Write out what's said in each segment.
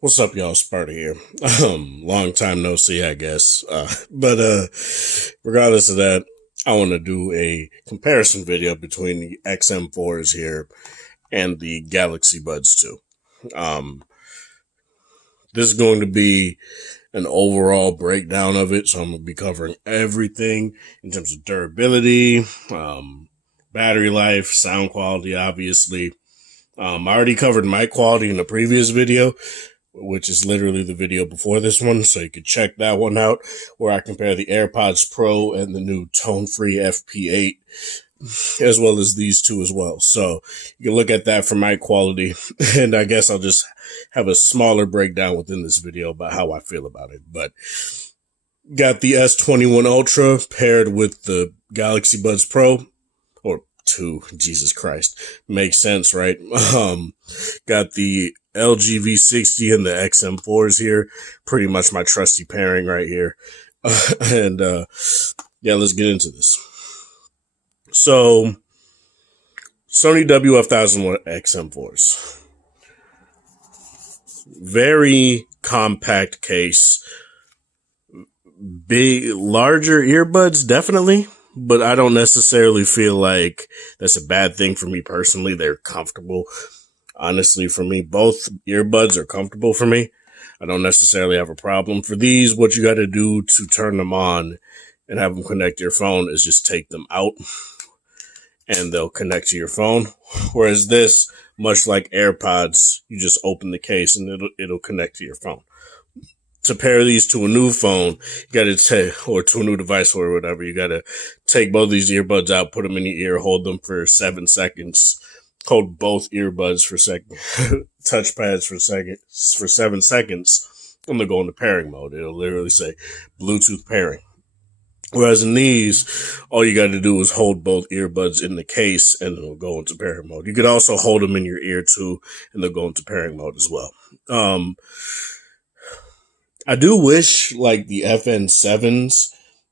What's up, y'all? Sparta here. Long time no see, I guess. But regardless of that, I want to do a comparison video between the XM4s here and the Galaxy Buds 2. Um, this is going to be an overall breakdown of it, so I'm going to be covering everything in terms of durability, battery life, sound quality, obviously. I already covered mic quality in the previous video, which is literally the video before this one, so you can check that one out, where I compare the AirPods Pro and the new tone-free FP8, as well as these two as well. So you can look at that for mic quality, and I guess I'll just have a smaller breakdown within this video about how I feel about it. But got the S21 Ultra paired with the Galaxy Buds Pro, or 2, Jesus Christ, makes sense, right? Got the LG V60 and the XM4s here, pretty much my trusty pairing right here. And yeah, let's get into this. So, Sony WF-1001 XM4s. Very compact case. Big, larger earbuds, definitely. But I don't necessarily feel like that's a bad thing for me personally. They're comfortable. Honestly, for me, both earbuds are comfortable for me. I don't necessarily have a problem. For these, what you got to do to turn them on and have them connect to your phone is just take them out and they'll connect to your phone. Whereas this, much like AirPods, you just open the case and it'll connect to your phone. To pair these to a new phone, you got to take, or to a new device or whatever, you got to take both these earbuds out, put them in your ear, hold them for 7 seconds. Hold both earbuds for touchpads for 7 seconds, and they'll go into pairing mode. It'll literally say Bluetooth pairing. Whereas in these, all you got to do is hold both earbuds in the case, and it'll go into pairing mode. You could also hold them in your ear too, and they'll go into pairing mode as well. I do wish, like the FN7s,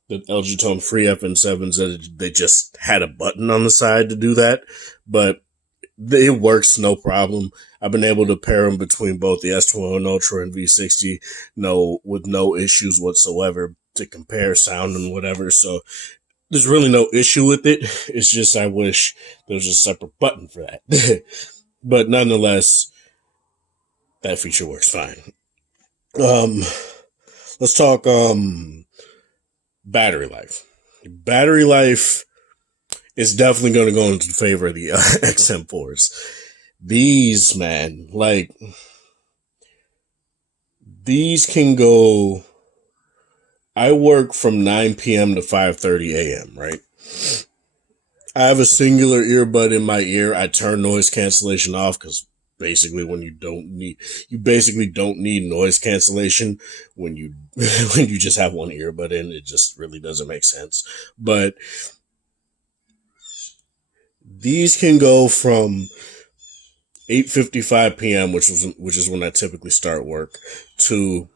the LG Tone Free FN7s, that they just had a button on the side to do that, but it works no problem. I've been able to pair them between both the S21 Ultra and V60 with no issues whatsoever to compare sound and whatever. So there's really no issue with it. It's just I wish there was a separate button for that. But nonetheless, that feature works fine. Let's talk battery life. Battery life is definitely going to go into favor of the XM4s. These, man, like, these can go, I work from 9 p.m. to 5:30 a.m., right? I have a singular earbud in my ear. I turn noise cancellation off because basically you basically don't need noise cancellation when you just have one earbud in. It just really doesn't make sense. But these can go from 8:55 p.m., which is when I typically start work, to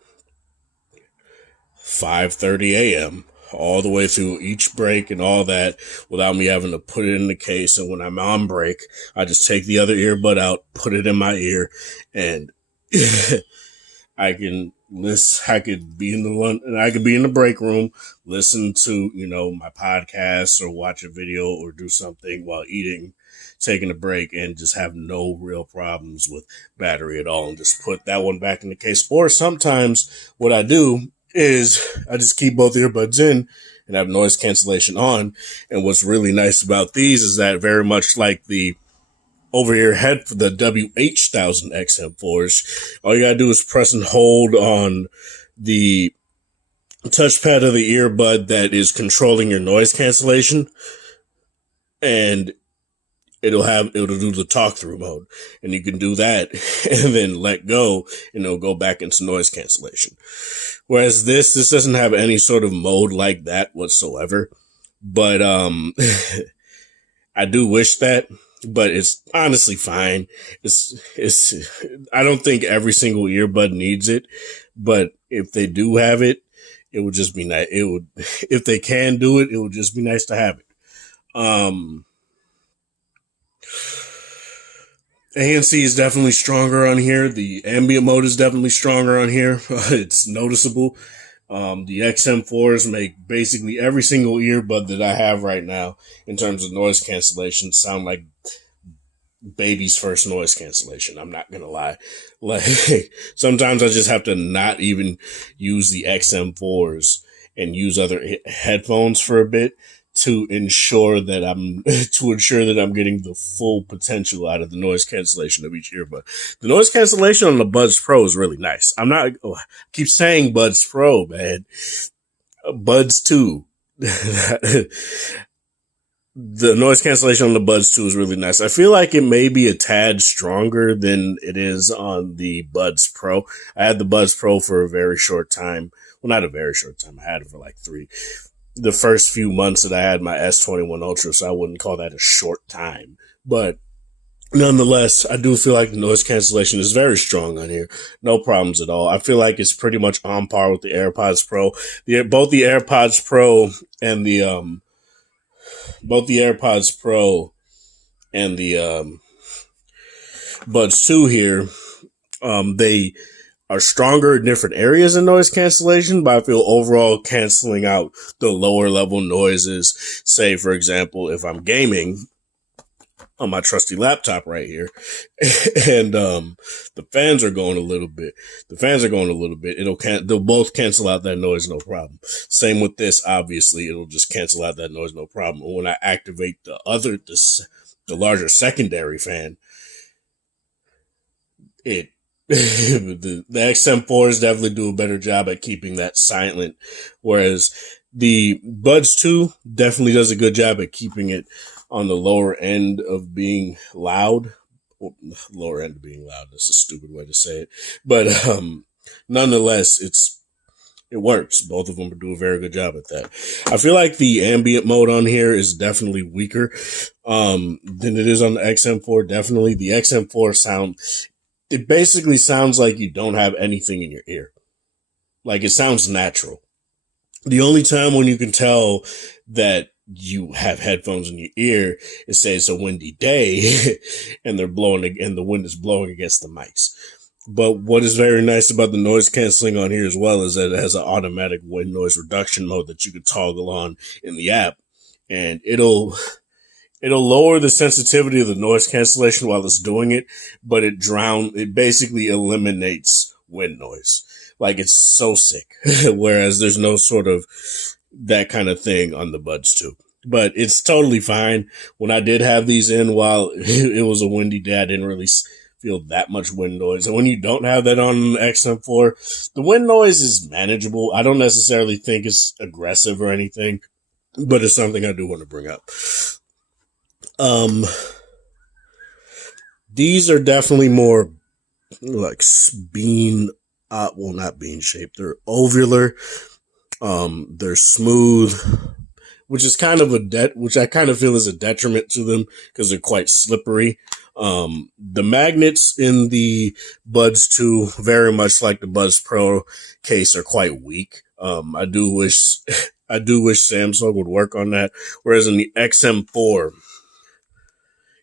5:30 a.m., all the way through each break and all that without me having to put it in the case. And when I'm on break, I just take the other earbud out, put it in my ear, and I can listen. I could be in the break room, listen to, my podcast or watch a video or do something while eating, taking a break, and just have no real problems with battery at all, and just put that one back in the case. Or sometimes what I do is I just keep both earbuds in and have noise cancellation on. And what's really nice about these is that, very much like the over-ear head for the WH-1000 XM4s, all you gotta do is press and hold on the touchpad of the earbud that is controlling your noise cancellation, and it'll do the talk through mode, and you can do that and then let go, and it'll go back into noise cancellation. Whereas this doesn't have any sort of mode like that whatsoever. But I do wish that, but it's honestly fine. It's I don't think every single earbud needs it, but if they do have it, it would just be nice. If they can do it, it would just be nice to have it. ANC is definitely stronger on here. The ambient mode is definitely stronger on here. It's noticeable. The XM4s make basically every single earbud that I have right now in terms of noise cancellation sound like baby's first noise cancellation. I'm not gonna lie. Like sometimes I just have to not even use the XM4s and use other headphones for a bit to ensure that I'm getting the full potential out of the noise cancellation of each earbud. The noise cancellation on the Buds Pro is really nice. I keep saying Buds Pro, man. Buds 2. The noise cancellation on the Buds 2 is really nice. I feel like it may be a tad stronger than it is on the Buds Pro. I had the Buds Pro for a very short time. Well, not a very short time. I had it for like the first few months that I had my S21 Ultra, so I wouldn't call that a short time. But nonetheless, I do feel like the noise cancellation is very strong on here. No problems at all. I feel like it's pretty much on par with the AirPods Pro. Both the AirPods Pro and the Buds 2 here, they are stronger in different areas in noise cancellation, but I feel overall canceling out the lower level noises. Say, for example, if I'm gaming on my trusty laptop right here and the fans are going a little bit, they'll both cancel out that noise, no problem. Same with this, obviously, it'll just cancel out that noise, no problem. And when I activate the larger secondary fan, the XM4s definitely do a better job at keeping that silent, whereas the Buds 2 definitely does a good job at keeping it on the lower end of being loud. Well, lower end of being loud, that's a stupid way to say it. But nonetheless, it works. Both of them do a very good job at that. I feel like the ambient mode on here is definitely weaker than it is on the XM4. Definitely. The XM4 it basically sounds like you don't have anything in your ear. Like, it sounds natural. The only time when you can tell that you have headphones in your ear is, say, it's a windy day and the wind is blowing against the mics. But what is very nice about the noise canceling on here as well is that it has an automatic wind noise reduction mode that you can toggle on in the app, and it'll lower the sensitivity of the noise cancellation while it's doing it, but it basically eliminates wind noise. Like, it's so sick. Whereas there's no sort of that kind of thing on the Buds 2. But it's totally fine. When I did have these in while it was a windy day, I didn't really feel that much wind noise. And when you don't have that on the XM4, the wind noise is manageable. I don't necessarily think it's aggressive or anything, but it's something I do want to bring up. These are definitely more like not bean shaped. They're ovular. They're smooth, which is kind of which I kind of feel is a detriment to them because they're quite slippery. The magnets in the Buds 2, very much like the Buds Pro case, are quite weak. I do wish Samsung would work on that. Whereas in the XM4,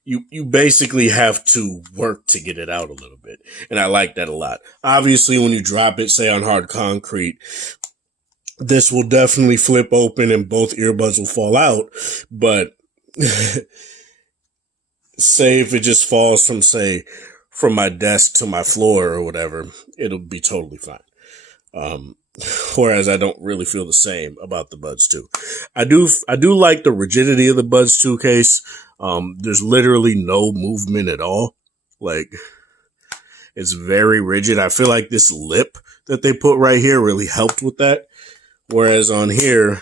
you basically have to work to get it out a little bit. And I like that a lot. Obviously, when you drop it, say on hard concrete, this will definitely flip open and both earbuds will fall out. But say if it just falls from my desk to my floor or whatever, it'll be totally fine. Whereas I don't really feel the same about the Buds 2. I do like the rigidity of the Buds 2 case. There's literally no movement at all. Like, it's very rigid. I feel like this lip that they put right here really helped with that. Whereas on here,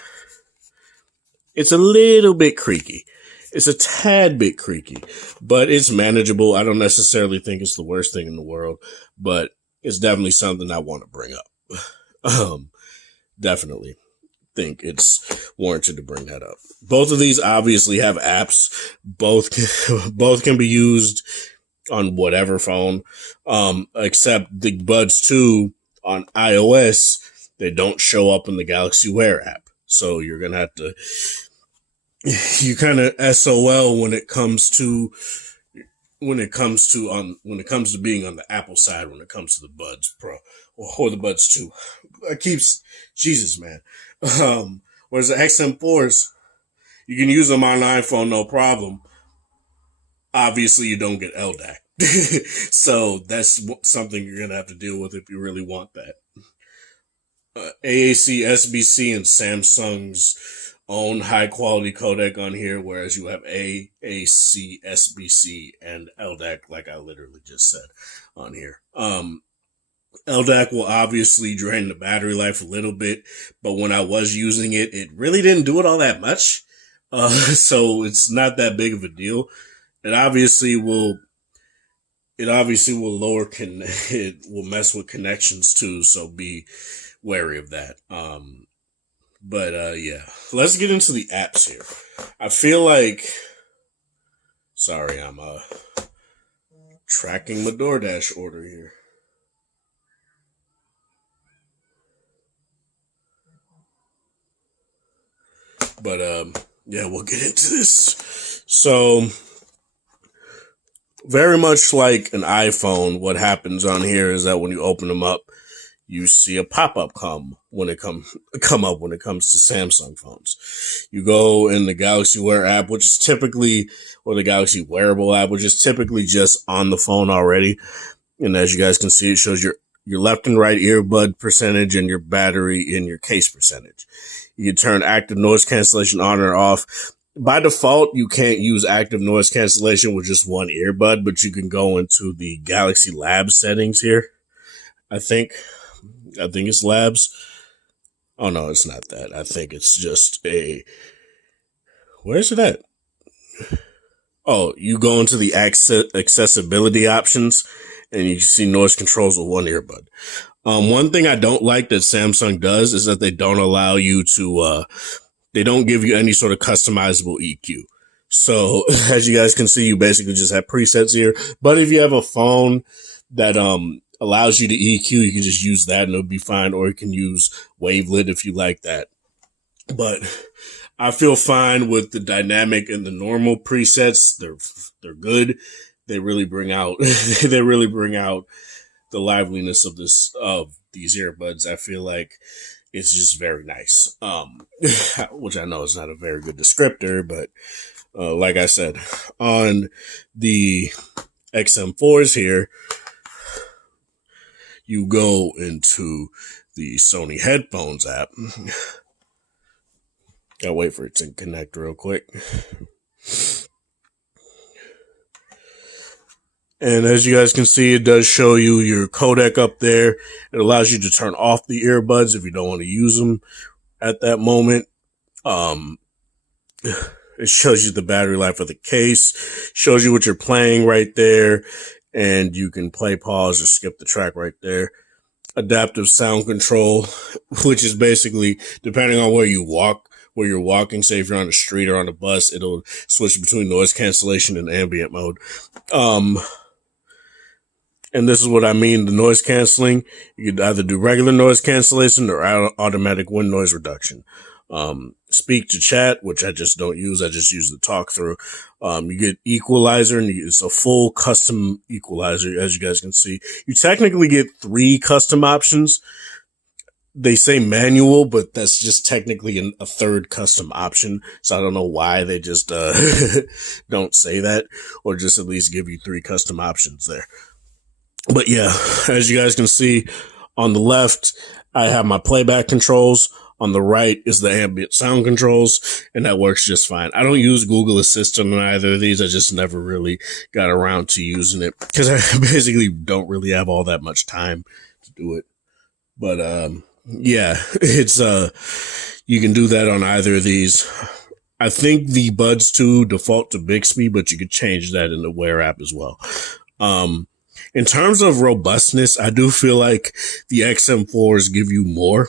it's a little bit creaky. It's a tad bit creaky, but it's manageable. I don't necessarily think it's the worst thing in the world, but it's definitely something I want to bring up. Definitely think it's warranted to bring that up. Both of these obviously have apps. Both can be used on whatever phone, except the Buds 2 on iOS, they don't show up in the Galaxy Wear app. So you're going to have to, you kind of SOL when it comes to when it comes to being on the Apple side, when it comes to the Buds Pro or the Buds 2. Jesus, man. Whereas the XM4s, you can use them on an iPhone, no problem. Obviously, you don't get LDAC. So that's something you're going to have to deal with if you really want that. AAC, SBC, and Samsung's own high quality codec on here, whereas you have AAC, SBC, and LDAC, like I literally just said on here. LDAC will obviously drain the battery life a little bit, but when I was using it, it really didn't do it all that much. So it's not that big of a deal. It obviously will lower it will mess with connections too, so be wary of that. But yeah, let's get into the apps here. I feel like, sorry, I'm tracking my DoorDash order here. But yeah, we'll get into this. So, very much like an iPhone, what happens on here is that when you open them up, you see a pop-up come up when it comes to Samsung phones. You go in the Galaxy Wear app, which is typically, or the Galaxy Wearable app, which is typically just on the phone already. And as you guys can see, it shows your left and right earbud percentage and your battery in your case percentage. You can turn active noise cancellation on or off. By default, you can't use active noise cancellation with just one earbud, but you can go into the Galaxy Labs settings here. I think it's Labs. Oh, no, it's not that. I think it's just where is it at? Oh, you go into the accessibility options and you see noise controls with one earbud. One thing I don't like that Samsung does is that they don't allow you to, they don't give you any sort of customizable EQ. So as you guys can see, you basically just have presets here. But if you have a phone that, allows you to EQ, you can just use that and it'll be fine. Or you can use Wavelet if you like that. But I feel fine with the dynamic and the normal presets. They're good. They really bring out the liveliness of these earbuds. I feel like it's just very nice. Which I know is not a very good descriptor, but like I said, on the XM4s here, you go into the Sony Headphones app. Gotta wait for it to connect real quick. And as you guys can see, it does show you your codec up there. It allows you to turn off the earbuds if you don't want to use them at that moment. It shows you the battery life of the case, shows you what you're playing right there, and you can play, pause, or skip the track right there. Adaptive sound control, which is basically, depending on where you're walking, say if you're on the street or on a bus, it'll switch between noise cancellation and ambient mode. And this is what I mean, the noise canceling. You could either do regular noise cancellation or automatic wind noise reduction. Speak to chat, which I just don't use. I just use the talk through. You get equalizer, and it's a full custom equalizer, as you guys can see. You technically get 3 custom options. They say manual, but that's just technically a third custom option. So I don't know why they just don't say that, or just at least give you 3 custom options there. But yeah, as you guys can see, on the left, I have my playback controls. On the right is the ambient sound controls, and that works just fine. I don't use Google Assistant on either of these. I just never really got around to using it because I basically don't really have all that much time to do it. But yeah, it's you can do that on either of these. I think the Buds 2 default to Bixby, but you could change that in the Wear app as well. In terms of robustness, I do feel like the XM4s give you more,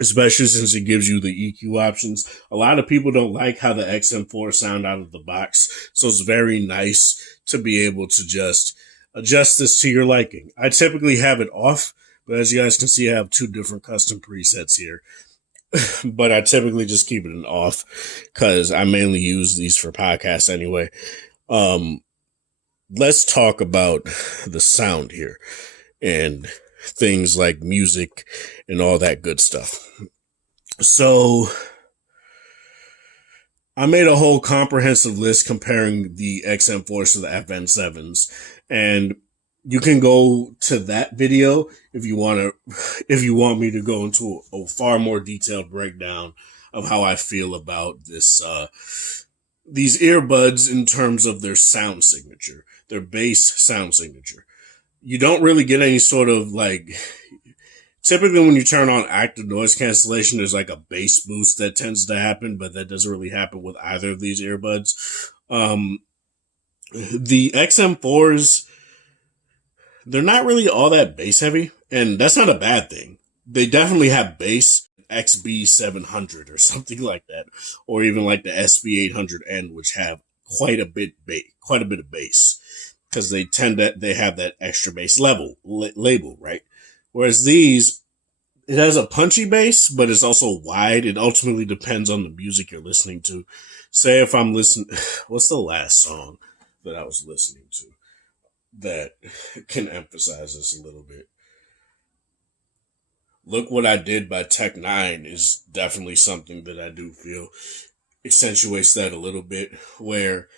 especially since it gives you the EQ options. A lot of people don't like how the XM4 sound out of the box, so it's very nice to be able to just adjust this to your liking. I typically have it off, but as you guys can see, I have 2 different custom presets here. But I typically just keep it off because I mainly use these for podcasts anyway. let's talk about the sound here and things like music and all that good stuff. So I made a whole comprehensive list comparing the XM4s to the FN7s, and you can go to that video if you want me to go into a far more detailed breakdown of how I feel about these earbuds in terms of their sound signature, their bass sound signature. You don't really get any sort of like, typically when you turn on active noise cancellation, there's like a bass boost that tends to happen, but that doesn't really happen with either of these earbuds. The XM4s, they're not really all that bass heavy, and that's not a bad thing. They definitely have bass, XB700 or something like that, or even like the SB800N, which have quite a bit of bass, because they have that extra bass label, right? Whereas these, it has a punchy bass, but it's also wide. It ultimately depends on the music you're listening to. Say if I'm listening, what's the last song that I was listening to that can emphasize this a little bit? Look What I Did by Tech Nine is definitely something that I do feel accentuates that a little bit, where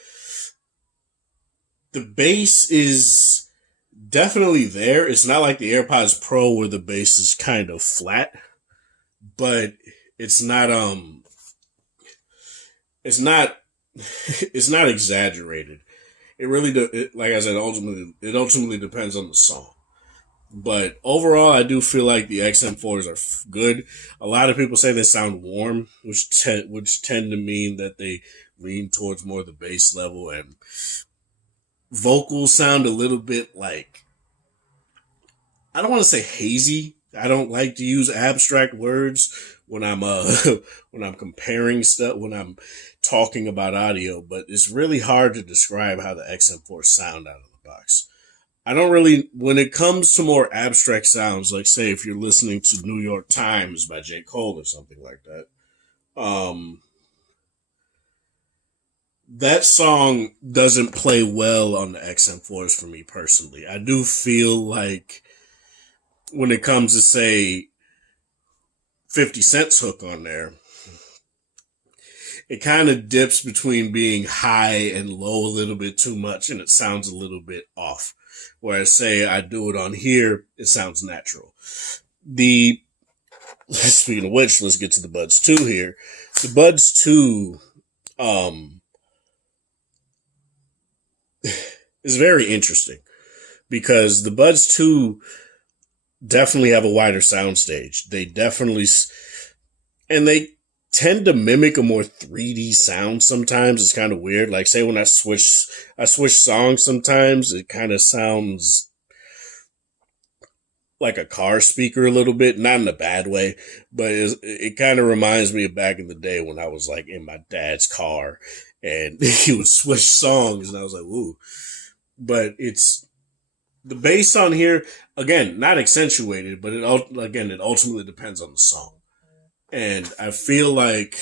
the bass is definitely there. It's not like the AirPods Pro where the bass is kind of flat, but it's not it's not it's not exaggerated. It really like I said, ultimately depends on the song. But overall, I do feel like the XM4s are good. A lot of people say they sound warm, which tend to mean that they lean towards more the bass level, and vocals sound a little bit like, I don't want to say hazy. I don't like to use abstract words when I'm when I'm comparing stuff, when I'm talking about audio, but it's really hard to describe how the XM4 sound out of the box. I don't really, when it comes to more abstract sounds, like say if you're listening to New York Times by J. Cole or something like that, that song doesn't play well on the XM4s for me personally. I do feel like when it comes to say 50 Cent's hook on there, it kind of dips between being high and low a little bit too much, and it sounds a little bit off. Whereas say I do it on here, it sounds natural. Speaking of which, let's get to the Buds 2 here. The Buds 2 is very interesting because the Buds 2 definitely have a wider soundstage. They tend to mimic a more 3D sound sometimes. It's kind of weird. Like say when I switch songs sometimes, it kind of sounds like a car speaker a little bit, not in a bad way, but it kind of reminds me of back in the day when I was like in my dad's car and he would switch songs and I was like, ooh. But it's the bass on here, again, not accentuated, but it ultimately depends on the song. And I feel like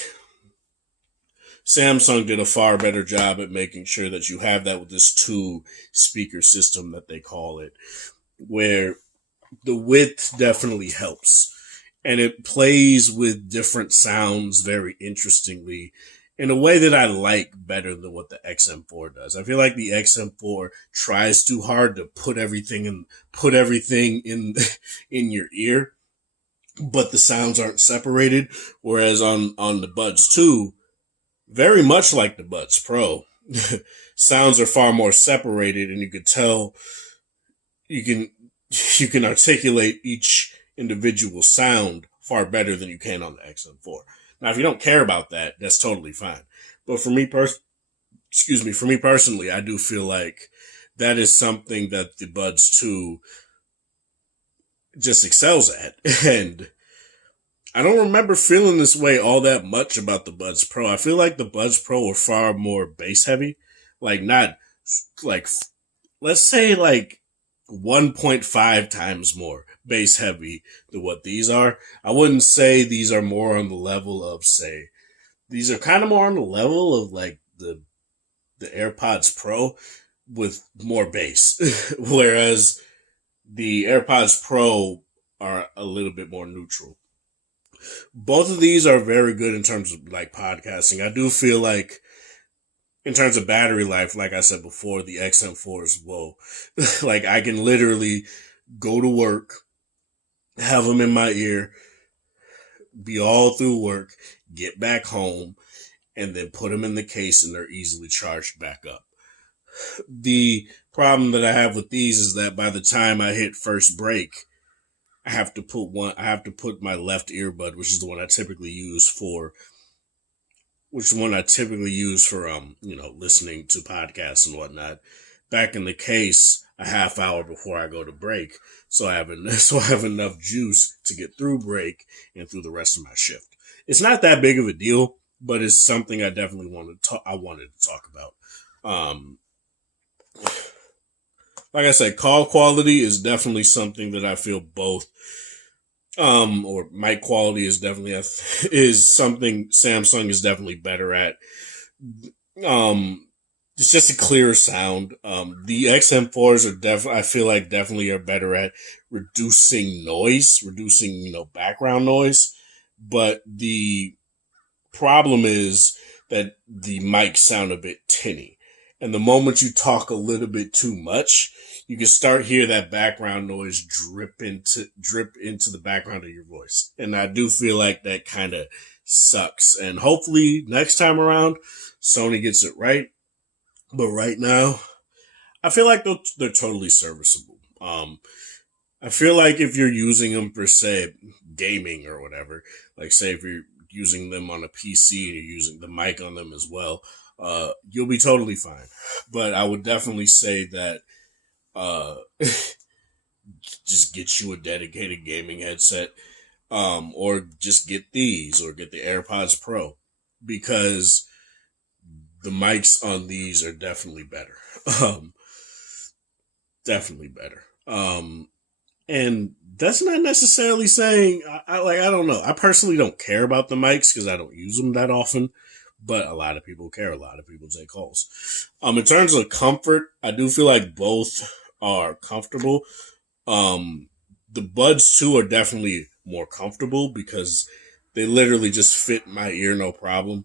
Samsung did a far better job at making sure that you have that with this 2 speaker system that they call it, where the width definitely helps. And it plays with different sounds very interestingly in a way that I like better than what the XM4 does. I feel like the XM4 tries too hard to put everything in in your ear, but the sounds aren't separated. Whereas on the Buds 2, very much like the Buds Pro, sounds are far more separated, and you can tell you can articulate each individual sound far better than you can on the XM4. Now, if you don't care about that, that's totally fine. But for me personally, I do feel like that is something that the Buds 2 just excels at. And I don't remember feeling this way all that much about the Buds Pro. I feel like the Buds Pro were far more bass heavy. Like not like, let's say like 1.5 times more bass heavy than what these are. I wouldn't say these are more on the level of, say, these are kind of more on the level of like the AirPods Pro, with more bass, whereas the AirPods Pro are a little bit more neutral. Both of these are very good in terms of like podcasting. I do feel like in terms of battery life, like I said before, the XM4s, whoa, like I can literally go to work, have them in my ear, be all through work, get back home, and then put them in the case and they're easily charged back up. The problem that I have with these is that by the time I hit first break, I have to put my left earbud, which is the one I typically use for listening to podcasts and whatnot, back in the case a half hour before I go to break. So I have enough juice to get through break and through the rest of my shift. It's not that big of a deal, but it's something I definitely wanted to talk about. Like I said, call quality is definitely something that I feel both, or mic quality is something Samsung is definitely better at. It's just a clearer sound. The XM4s I feel like definitely are better at reducing background noise. But the problem is that the mics sound a bit tinny. And the moment you talk a little bit too much, you can start hear that background noise drip into the background of your voice. And I do feel like that kind of sucks. And hopefully next time around, Sony gets it right. But right now, I feel like they're totally serviceable. I feel like if you're using them for, say, gaming or whatever, like say if you're using them on a PC and you're using the mic on them as well, you'll be totally fine. But I would definitely say that just get you a dedicated gaming headset, or just get these, or get the AirPods Pro, because the mics on these are definitely better. Definitely better. And that's not necessarily saying, I don't know. I personally don't care about the mics because I don't use them that often, but a lot of people care. A lot of people take calls. In terms of comfort, I do feel like both are comfortable. The Buds 2 are definitely more comfortable because they literally just fit my ear no problem.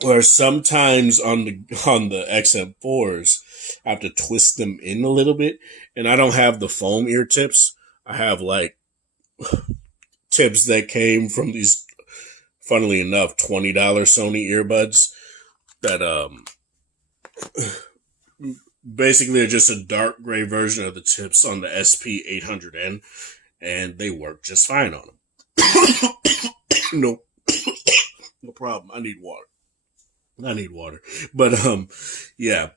Whereas sometimes on the XM4s, I have to twist them in a little bit, and I don't have the foam ear tips. I have like tips that came from these, funnily enough, $20 Sony earbuds that basically are just a dark gray version of the tips on the SP800N, and they work just fine on them. No problem. I need water. But yeah.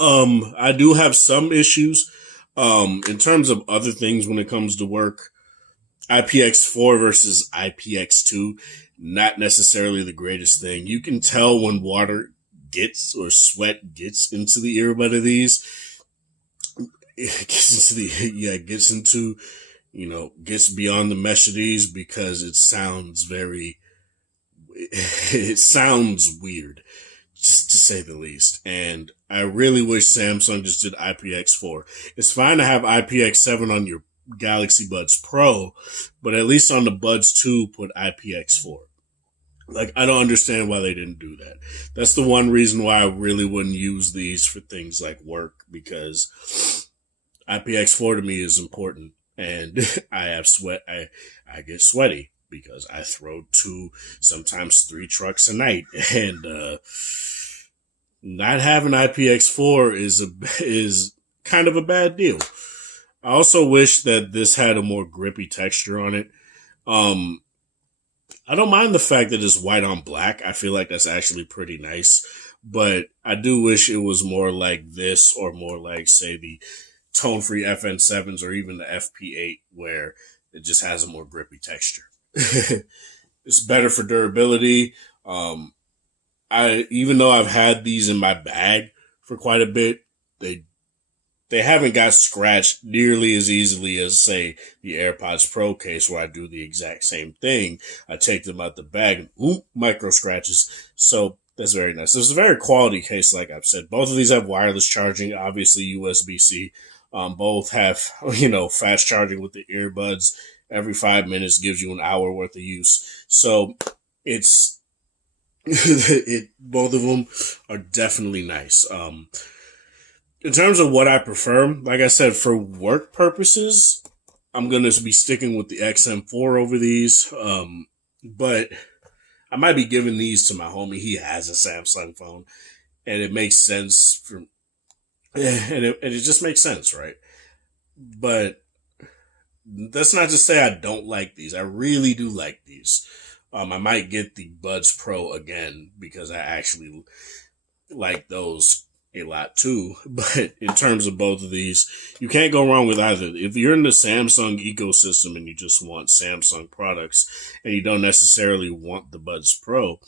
I do have some issues in terms of other things when it comes to work. IPX4 versus IPX2, not necessarily the greatest thing. You can tell when water gets or sweat gets into the earbud of these. It gets beyond the mesh of these because it sounds weird, just to say the least. And I really wish Samsung just did IPX4. It's fine to have IPX7 on your Galaxy Buds Pro, but at least on the Buds 2, put IPX4. Like, I don't understand why they didn't do that. That's the one reason why I really wouldn't use these for things like work, because IPX4 to me is important. And I have sweat. I get sweaty because I throw 2, sometimes 3 trucks a night. And not having IPX4 is kind of a bad deal. I also wish that this had a more grippy texture on it. I don't mind the fact that it's white on black. I feel like that's actually pretty nice. But I do wish it was more like this, or more like, say, the tone-free FN7s or even the FP8, where it just has a more grippy texture. It's better for durability. Even though I've had these in my bag for quite a bit, they haven't got scratched nearly as easily as, say, the AirPods Pro case, where I do the exact same thing. I take them out the bag and micro scratches. So That's very nice. It's a very quality case, like I've said. Both of these have wireless charging, obviously USB-C. Both have, fast charging with the earbuds. Every 5 minutes gives you an hour worth of use. So it's both of them are definitely nice. In terms of what I prefer, like I said, for work purposes, I'm going to be sticking with the XM4 over these. But I might be giving these to my homie. He has a Samsung phone, and it makes sense and it just makes sense, right? But that's not to say I don't like these. I really do like these. I might get the Buds Pro again because I actually like those a lot too. But in terms of both of these, you can't go wrong with either. If you're in the Samsung ecosystem and you just want Samsung products and you don't necessarily want the Buds Pro,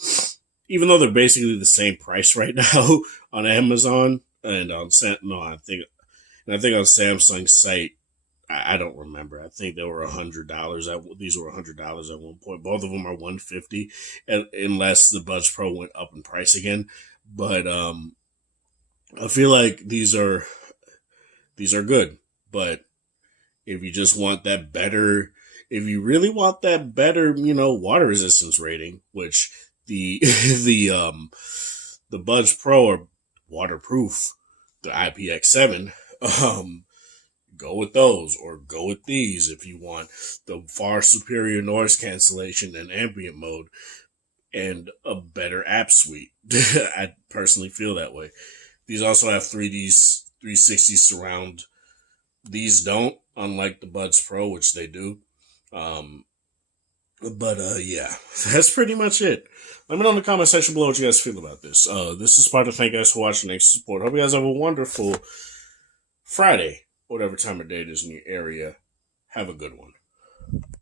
even though they're basically the same price right now on Amazon and on I think on Samsung's site, I don't remember. I think they were $100. These were $100 at one point. Both of them are $150, unless the Buds Pro went up in price again. But I feel like these are good. But if you just want that better, if you really want that better, water resistance rating, which the the Buds Pro are waterproof, the IPX7, go with those, or go with these if you want the far superior noise cancellation and ambient mode and a better app suite. I personally feel that way. These also have 360 surround. These don't, unlike the Buds Pro, which they do. Yeah, that's pretty much it. Let me know in the comment section below what you guys feel about this. This is Sparta. Thank you guys for watching. Thanks for support. Hope you guys have a wonderful Friday, whatever time of day it is in your area. Have a good one.